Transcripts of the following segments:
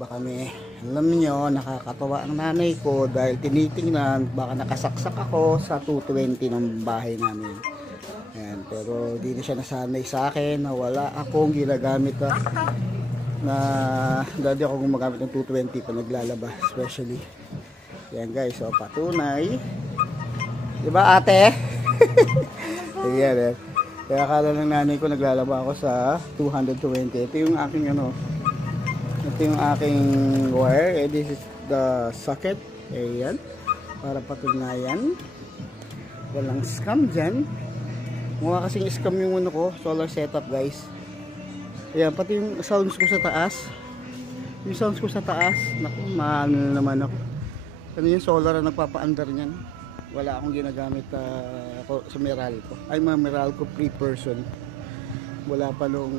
maglalaba kami. Alam niyo, nakakatawa ang nanay ko dahil tinitingnan baka nakasaksak ako sa 220 ng bahay namin. Ayan, pero di na siya nasanay sa akin na wala akong ginagamit na dati ako gumagamit ng 220 pa naglalaba, especially. Ayan guys, so patunay. Diba ate? Ayan, kaya akala ng nanay ko naglalaba ako sa 220. Ito yung aking ito yung aking wire. This is the socket. Ayan, para patunayan walang scam dyan. Mukha kasing scam yung solar setup guys. Ayan, pati yung sounds ko sa taas. Yung sounds ko sa taas, naku, mahal naman ako. Ano yung solar na nagpapaandar niyan. Wala akong ginagamit ako sa Meralco. Ay, mga Meralco pre-person. Wala pa nung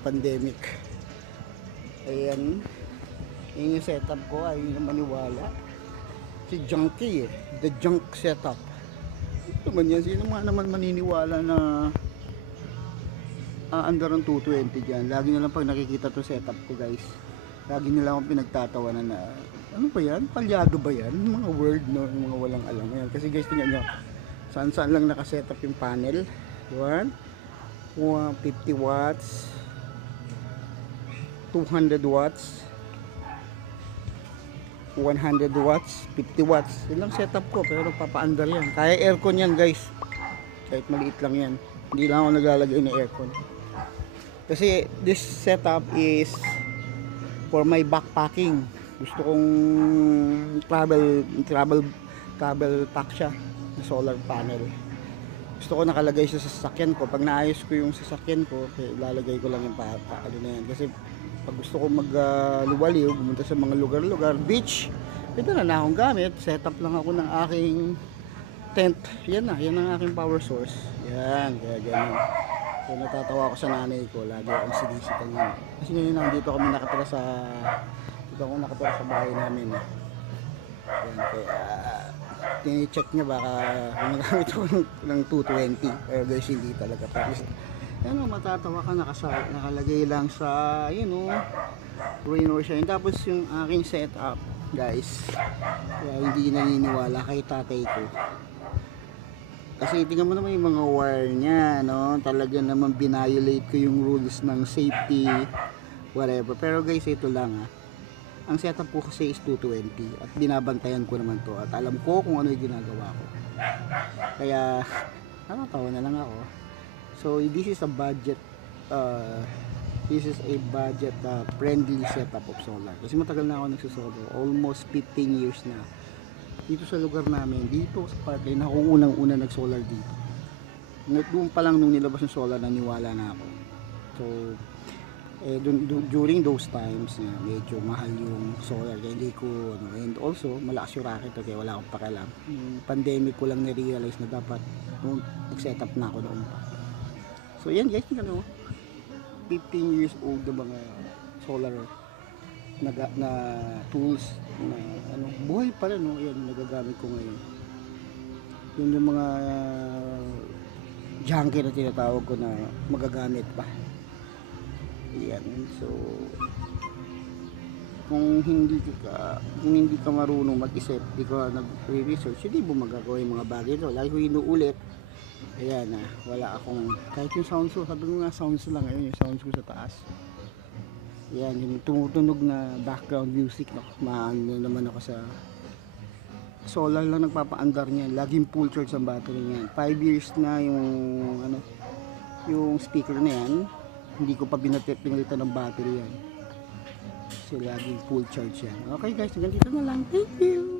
pandemic. Ayan. Yung setup ko, ay yung maniwala. Si Junkie The Junk setup. Ito man yan. Sino nga naman maniniwala na under ang 220 dyan. Lagi na lang pag nakikita to setup ko guys. Lagi nila akong pinagtatawanan na ano ba yan? Palyado ba yan? Mga word no? Yung mga walang alam. Ayan. Kasi guys, tingnan nyo. Saan lang nakasetup yung panel. 150 watts 200 watts 100 watts 50 watts. Yun lang setup ko. Pero nagpapaandar yan. Kaya aircon yan guys. Kahit maliit lang yan. Hindi lang ako naglalagay ng aircon. Kasi this setup is for my backpacking. Gusto kong travel pack siya na solar panel. Gusto ko nakalagay siya sa sasakyan ko. Pag naayos ko yung sasakyan ko, ilalagay ko lang yung paano na yan. Kasi pag gusto ko magluwaliw, pumunta sa mga lugar-lugar, beach, ito na akong gamit. Setup lang ako ng aking tent. Yan ang aking power source. Yan, kaya ganyan. So natatawa ako sa nanay ko. Lagi akong sinisitan yan. Kasi ngayon nandito kami nakatira sa bahay namin. Yan, kaya tini-check niya baka gumagamit ako ng 220. Pero guys, hindi talaga. Yan matatawa ka, nakalagay lang sa rain or shine. Tapos yung aking setup guys, kaya hindi naniniwala kay tatay ko. Kasi tingnan mo naman yung mga wire niya, no? Talaga naman binayolate ko yung rules ng safety, whatever. Pero guys, ito lang ang setup ko kasi is 220 at binabantayan ko naman to at alam ko kung ano yung ginagawa ko. Kaya nakatawa na lang ako. So this is a budget friendly setup of solar. Kasi matagal na ako nagsusolar, almost 15 years na. Dito sa lugar namin, dito sa Parkland, ako unang-una nag-solar dito. Doon pa lang nung nilabas yung solar, naniwala na ako. So during those times, medyo mahal yung solar, kaya hindi ko and also malakas yung racket, kaya wala akong pakialam. Pandemic ko lang na-realize na dapat nag-setup na ako noon pa. So yan guys, 15 years old na mga solar na tools na buhay pa rin, yan nagagamit ko ngayon. Yun yung mga junkie na tinatawag ko na magagamit pa. Yan. So kung hindi ka marunong mag-isip, hindi ka nag-research, hindi mo magagawa yung mga bagay ito. Lagi ko inuulit. Ayan wala akong, kahit yung sounds ko, sabi ko nga sounds lang, ayun yung sounds ko sa taas. Yan, yung tumutunog na background music, maano naman ako sa solar lang nagpapaandar niyan. Laging full charge ang battery niyan. 5 years na yung speaker na yan. Hindi ko pa pinalitan ng battery yan. Kasi laging full charge yan. Okay guys, hanggang dito na lang. Thank you!